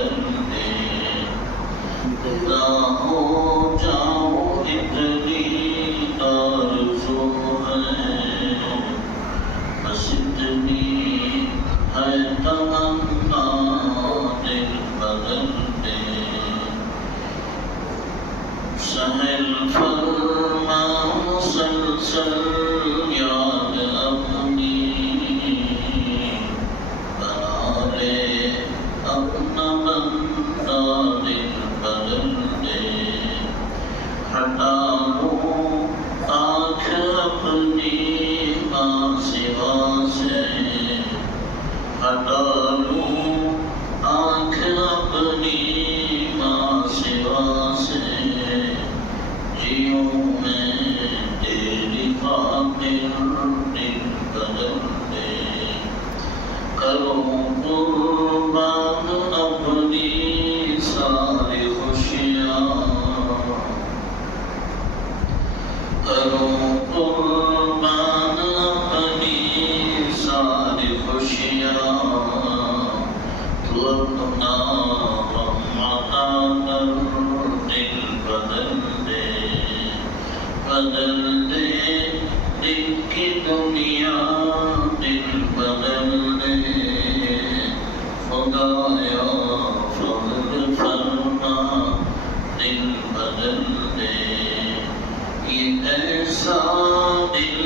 بدل دے خدا ہو جاؤ اتنی آرزو ہے بس اتنی ہے تمنا دل بدل دے سہل فرما مسلسل یاد اپنی بنا لے اپنا بندہ دل بدل دے ہٹا لو آنکھ اپنی ماں سوا سے ہٹا لو آنکھ اپنی ماں سوا سے جیوں میں تیری خاطر دل بدل دے کرو قربان اپنی ساری خوشیاں کرو قربان اپنی ساری خوشیاں تو اپنا غم عطا کر دل بدل دے دل کی دنیا دل بدل دے خدایا فضل فرما دل بدل دے یہ ایسا دل